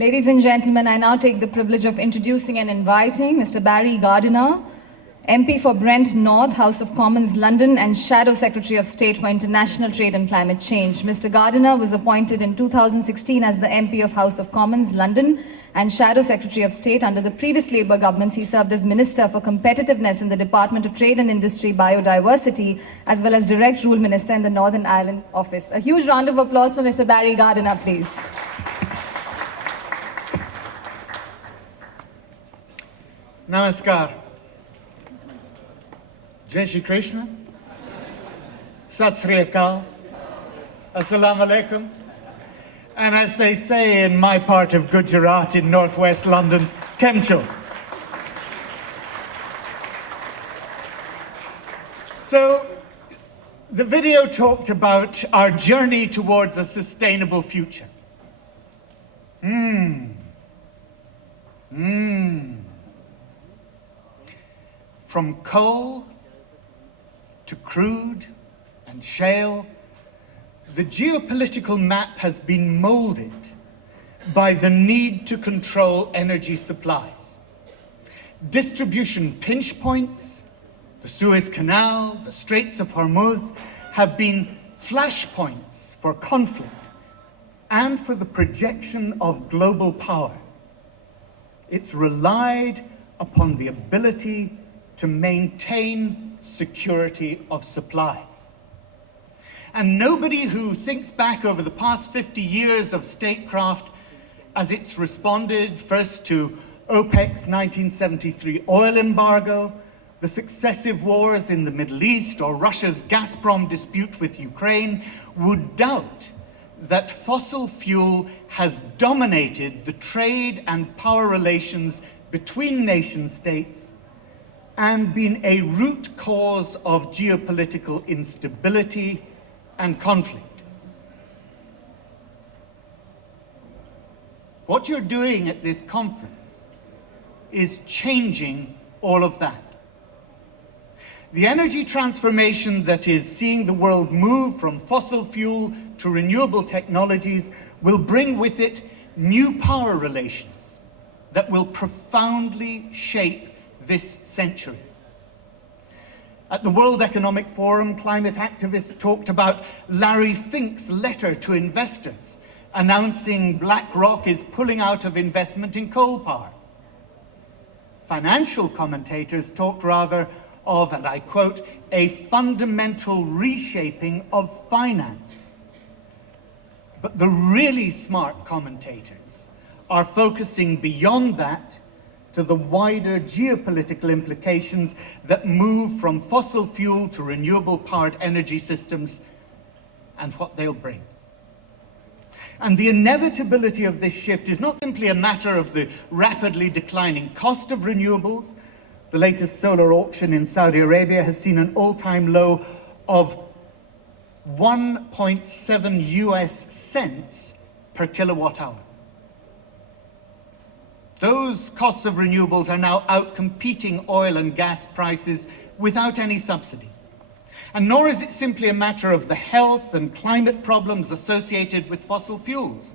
Ladies and gentlemen, I now take the privilege of introducing and inviting Mr. Barry Gardiner, MP for Brent North, House of Commons, London, and Shadow Secretary of State for International Trade and Climate Change. Mr. Gardiner was appointed in 2016 as the MP of House of Commons, London, and Shadow Secretary of State. Under the previous Labour governments, he served as Minister for Competitiveness in the Department of Trade and Industry, Biodiversity, as well as Direct Rule Minister in the Northern Ireland Office. A huge round of applause for Mr. Barry Gardiner, please. Namaskar. Jai Shri Krishna. Sat Sri Akal. Assalamu alaikum. And as they say in my part of Gujarat in northwest London, Kemcho. So, the video talked about our journey towards a sustainable future. From coal to crude and shale, the geopolitical map has been molded by the need to control energy supplies. Distribution pinch points, the Suez Canal, the Straits of Hormuz, have been flashpoints for conflict and for the projection of global power. It's relied upon the ability to maintain security of supply. And nobody who thinks back over the past 50 years of statecraft as it's responded first to OPEC's 1973 oil embargo, the successive wars in the Middle East, or Russia's Gazprom dispute with Ukraine, would doubt that fossil fuel has dominated the trade and power relations between nation states and been a root cause of geopolitical instability and conflict. What you're doing at this conference is changing all of that. The energy transformation that is seeing the world move from fossil fuel to renewable technologies will bring with it new power relations that will profoundly shape this century. At the World Economic Forum, climate activists talked about Larry Fink's letter to investors announcing BlackRock is pulling out of investment in coal power. Financial commentators talked rather of, and I quote, a fundamental reshaping of finance. But the really smart commentators are focusing beyond that to the wider geopolitical implications that move from fossil fuel to renewable powered energy systems and what they'll bring. And the inevitability of this shift is not simply a matter of the rapidly declining cost of renewables. The latest solar auction in Saudi Arabia has seen an all-time low of 1.7 US cents per kilowatt hour. Those costs of renewables are now outcompeting oil and gas prices without any subsidy. And nor is it simply a matter of the health and climate problems associated with fossil fuels.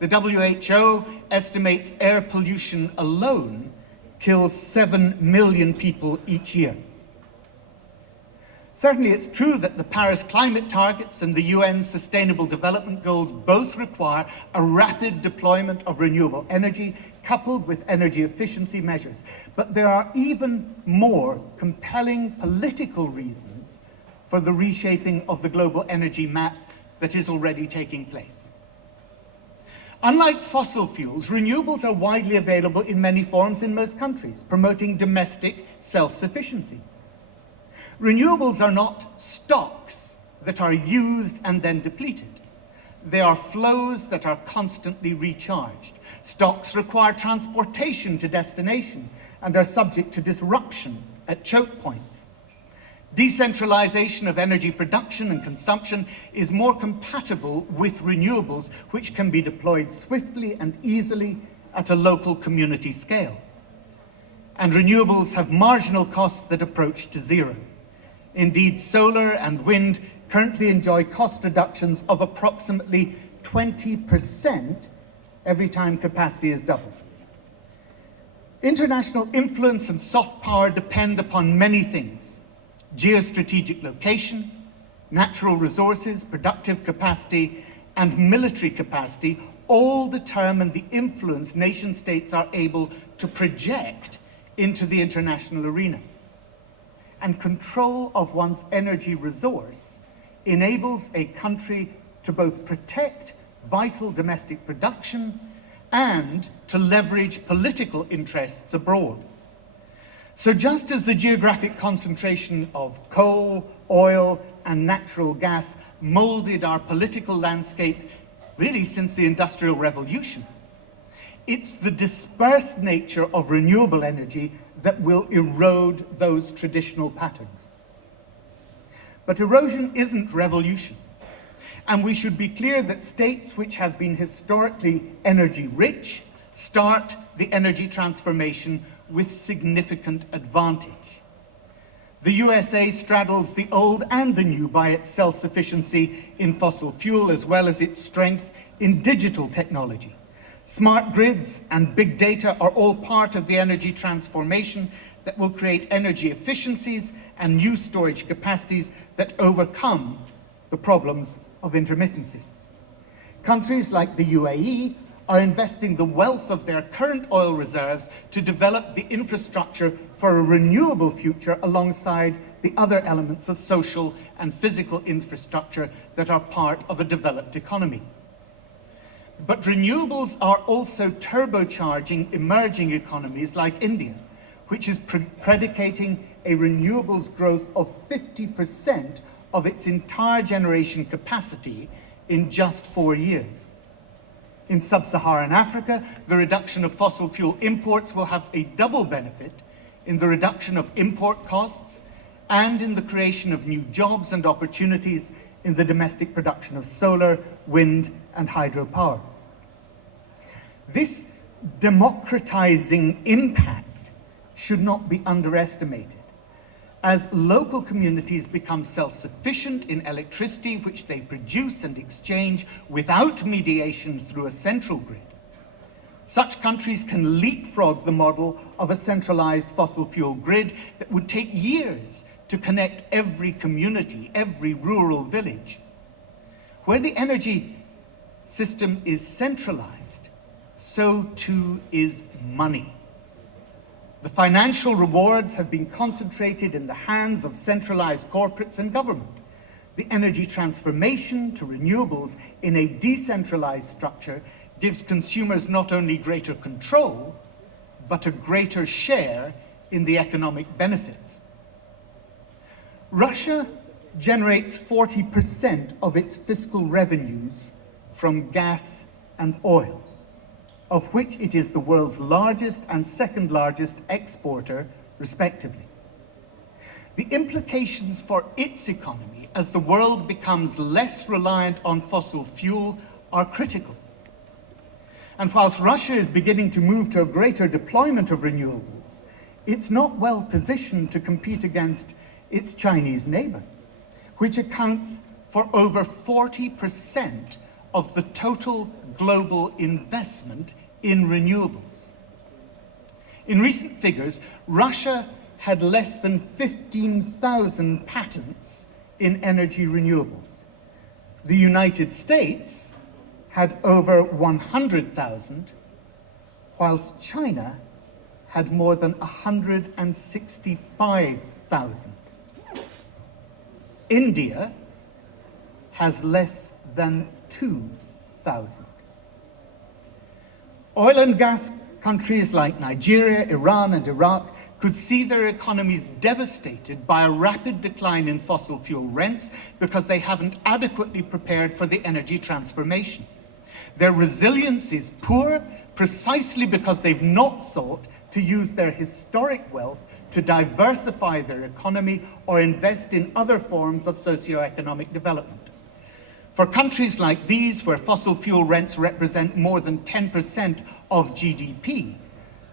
The WHO estimates air pollution alone kills 7 million people each year. Certainly it's true that the Paris climate targets and the UN's Sustainable Development Goals both require a rapid deployment of renewable energy coupled with energy efficiency measures. But there are even more compelling political reasons for the reshaping of the global energy map that is already taking place. Unlike fossil fuels, renewables are widely available in many forms in most countries, promoting domestic self-sufficiency. Renewables are not stocks that are used and then depleted. They are flows that are constantly recharged. Stocks require transportation to destination and are subject to disruption at choke points. Decentralization of energy production and consumption is more compatible with renewables, which can be deployed swiftly and easily at a local community scale. And renewables have marginal costs that approach to zero. Indeed, solar and wind currently enjoy cost reductions of approximately 20% every time capacity is doubled. International influence and soft power depend upon many things: geostrategic location, natural resources, productive capacity, and military capacity all determine the influence nation-states are able to project into the international arena. And control of one's energy resource enables a country to both protect vital domestic production and to leverage political interests abroad. So just as the geographic concentration of coal, oil, and natural gas molded our political landscape really since the Industrial Revolution, it's the dispersed nature of renewable energy that will erode those traditional patterns. But erosion isn't revolution. And we should be clear that states which have been historically energy rich start the energy transformation with significant advantage. The USA straddles the old and the new by its self-sufficiency in fossil fuel as well as its strength in digital technology. Smart grids and big data are all part of the energy transformation that will create energy efficiencies and new storage capacities that overcome the problems of intermittency. Countries like the UAE are investing the wealth of their current oil reserves to develop the infrastructure for a renewable future alongside the other elements of social and physical infrastructure that are part of a developed economy. But renewables are also turbocharging emerging economies like India, which is predicating a renewables growth of 50% of its entire generation capacity in just 4 years. In sub-Saharan Africa, the reduction of fossil fuel imports will have a double benefit in the reduction of import costs and in the creation of new jobs and opportunities in the domestic production of solar, wind, and hydropower. This democratizing impact should not be underestimated. As local communities become self-sufficient in electricity which they produce and exchange without mediation through a central grid, such countries can leapfrog the model of a centralized fossil fuel grid that would take years to connect every community, every rural village. Where the energy system is centralized, so too is money. The financial rewards have been concentrated in the hands of centralized corporates and government. The energy transformation to renewables in a decentralized structure gives consumers not only greater control, but a greater share in the economic benefits. Russia generates 40% of its fiscal revenues from gas and oil, of which it is the world's largest and second largest exporter, respectively. The implications for its economy as the world becomes less reliant on fossil fuel are critical. And whilst Russia is beginning to move to a greater deployment of renewables, it's not well positioned to compete against its Chinese neighbor, which accounts for over 40% of the total global investment in renewables. In recent figures, Russia had less than 15,000 patents in energy renewables. The United States had over 100,000, whilst China had more than 165,000. India has less than 2,000. Oil and gas countries like Nigeria, Iran, and Iraq could see their economies devastated by a rapid decline in fossil fuel rents because they haven't adequately prepared for the energy transformation. Their resilience is poor precisely because they've not sought to use their historic wealth to diversify their economy or invest in other forms of socioeconomic development. For countries like these, where fossil fuel rents represent more than 10% of GDP,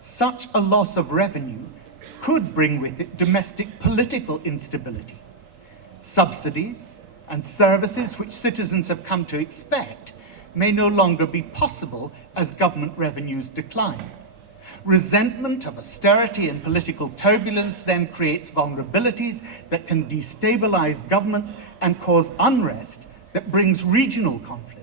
such a loss of revenue could bring with it domestic political instability. Subsidies and services which citizens have come to expect may no longer be possible as government revenues decline. Resentment of austerity and political turbulence then creates vulnerabilities that can destabilize governments and cause unrest that brings regional conflict.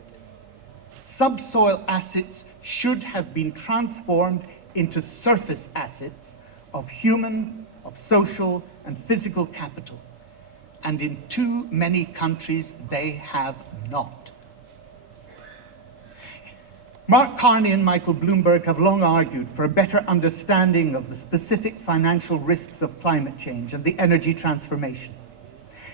Subsoil assets should have been transformed into surface assets of human, of social, and physical capital. And in too many countries, they have not. Mark Carney and Michael Bloomberg have long argued for a better understanding of the specific financial risks of climate change and the energy transformation.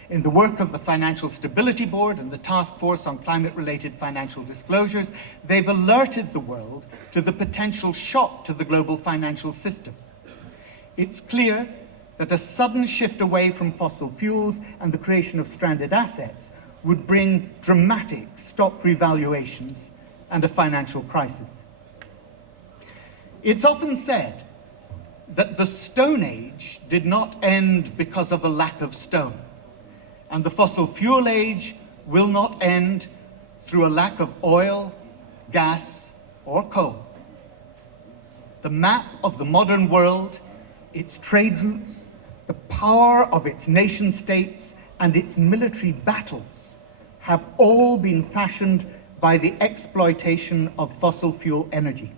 In the work of the Financial Stability Board and the Task Force on Climate-Related Financial Disclosures, they've alerted the world to the potential shock to the global financial system. It's clear that a sudden shift away from fossil fuels and the creation of stranded assets would bring dramatic stock revaluations and a financial crisis. It's often said that the Stone Age did not end because of a lack of stone, and the fossil fuel age will not end through a lack of oil, gas, or coal. The map of the modern world, its trade routes, the power of its nation states, and its military battles have all been fashioned by the exploitation of fossil fuel energy.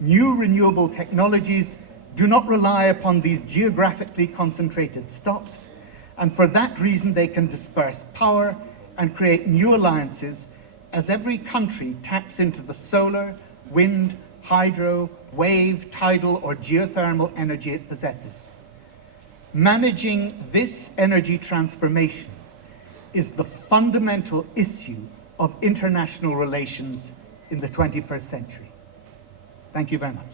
New renewable technologies do not rely upon these geographically concentrated stocks, and for that reason they can disperse power and create new alliances as every country taps into the solar, wind, hydro, wave, tidal, or geothermal energy it possesses. Managing this energy transformation is the fundamental issue of international relations in the 21st century. Thank you very much.